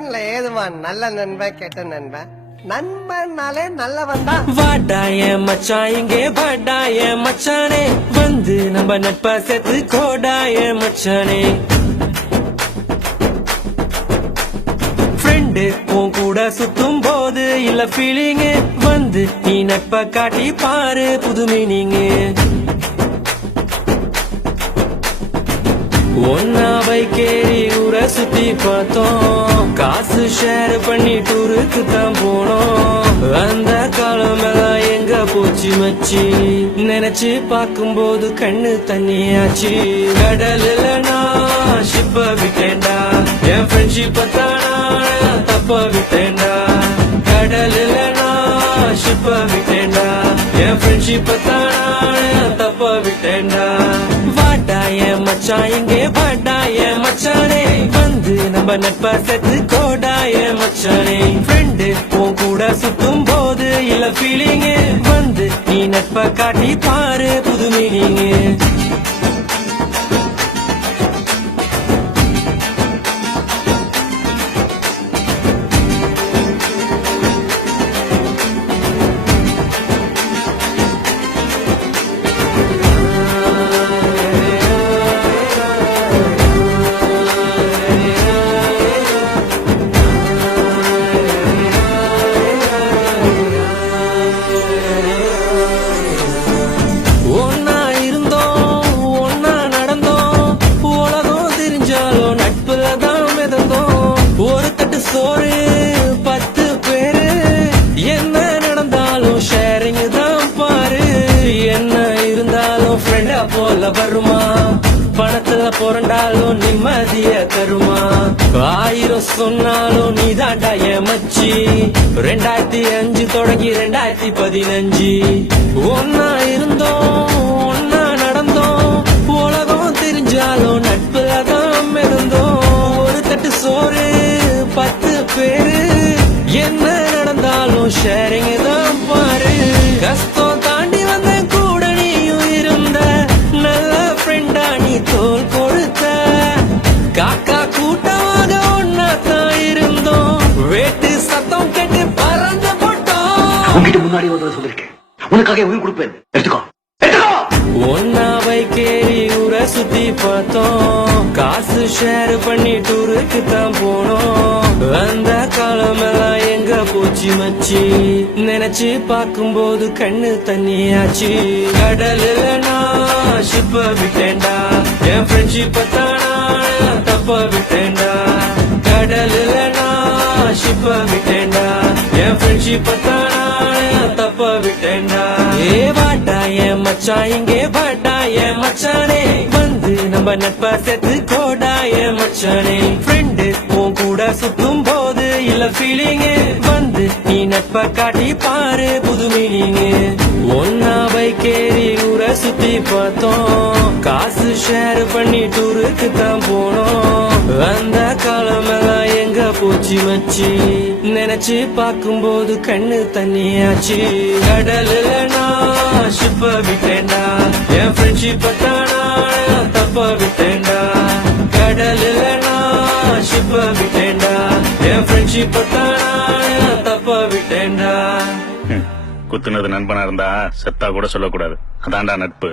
நண்பன்ல ஏதுவான் நல்ல நண்பன் கெட்ட நண்பன் நண்பன்னாலே நல்லவன் தான். வாடாய மச்சான் இங்கே வாடாய மச்சானே வந்து நம்ம நட்பா சேர்த்து கோடாய மச்சானே ஃப்ரெண்டு உன் கூட சுத்தும் போது இல்ல ஃபீலிங் வந்து நீ நட்பா காட்டி பாரு புது மீனிங் ஒன்னா பைக்கேறி ஊரை சுத்தி பார்த்தோம் காசு ஷேர் பண்ணி டூருக்கு தான் போனோம் அந்த காலம் எல்லாம் எங்க போச்சு மச்சி நினைச்சு பார்க்கும்போது கண்ணு தண்ணியாச்சு கடல்ல நான் ஷிப்ப விட்டேன்டா என் ஃப்ரெண்ட்ஷிப்ப தானா தப்ப விட்டேன்டா கடல்ல நான் ஷிப்ப விட்டேன்டா என் ஃப்ரெண்ட்ஷிப்ப தானா தப்ப விட்டேன்டா வாடாய மச்சான் இங்கே வாடாய மச்சானே வந்து நம்ம நட்பா சேர்த்து கோடாய மச்சானே ஃப்ரெண்டு உன் கூட சுத்தும் போது இல்ல ஃபீலிங் வந்து நீ நட்பா காட்டி பாரு புது மீனிங் சோறு 10 பேரு என்ன நடந்தாலும் ஷேரிங் தான் பாரு என்ன இருந்தாலும் ஃப்ரெண்டா போல வருமா பணத்துல புரண்டாலும் நிம்மதிய தருமா 1000 சொன்னாலும் நீ தாண்டா என் மச்சி 2005 தொடங்கி 2015 ஒன்னா இருந்தோம் ஒன்னா நடந்தோம் உலகம் தெரிஞ்சாலும் நட்புல தான் இருந்தோம் ஒரு தட்டு சோறு 10 பேரு என்ன நடந்தாலும் ஷேரிங் தான் பாரு கஷ்டம் தாண்டி வந்த கூட நீயும் இருந்த நல்ல ஃப்ரெண்டா நீ தோல் கொடுத்த காக்கா கூட்டமாக ஒன்னா தான் இருந்தோம் வேட்டு சத்தம் கேட்டு பறந்து போட்டோம் உங்ககிட்ட முன்னாடி வந்து சொல்லிருக்கேன் உனக்காக உயிர் கொடுப்பேன் எடுத்துக்கோ ஒன்னா பைக்கேறி ஊரை சுத்தி பார்த்தோம் காசு ஷேர் பண்ணி டூருக்கு தான் போனோம் அந்த காலம் எல்லாம் எங்க போச்சு மச்சி நினைச்சு பார்க்கும்போது கண்ணு தண்ணியாச்சு கடல்ல நான் ஷிப்ப விட்டேன்டா என் ஃப்ரெண்ட்ஷிப்ப தானா தப்ப விட்டேன்டா கடல்ல நான் ஷிப்ப விட்டேன்டா என் ஃப்ரெண்ட்ஷிப்ப தானா தப்ப விட்டேன்டா ஏ வாடாய மச்சான் இங்கே வாடாய மச்சானே வந்து நம்ம நட்பா சேர்த்து கோடாய மச்சானே ஃப்ரெண்டு உன் கூட சுத்தும் போது இல்ல ஃபீலிங் வந்து நீ நட்பா காட்டி பாரு புது மீனிங் ஒன்னா பைக்கேறி ஊரை சுத்தி பார்த்தோம் காசு ஷேர் பண்ணி டூருக்கு தான் போனோம் அந்த காலம் எல்லாம் எங்க போச்சு மச்சி நினைச்சு பார்க்கும்போது கண்ணு தண்ணியாச்சு கடல்ல நான் ஷிப்ப விட்டேன்டா என் ஃப்ரெண்ட்ஷிப்ப தானா தப்ப விட்டேன்டா கடல்ல நான் ஷிப்ப விட்டேன்டா என் ஃப்ரெண்ட்ஷிப்ப தானா தப்ப விட்டேன்டா குத்துனது நண்பனா இருந்தா செத்தா கூட சொல்லக்கூடாது அதான்டா நட்பு.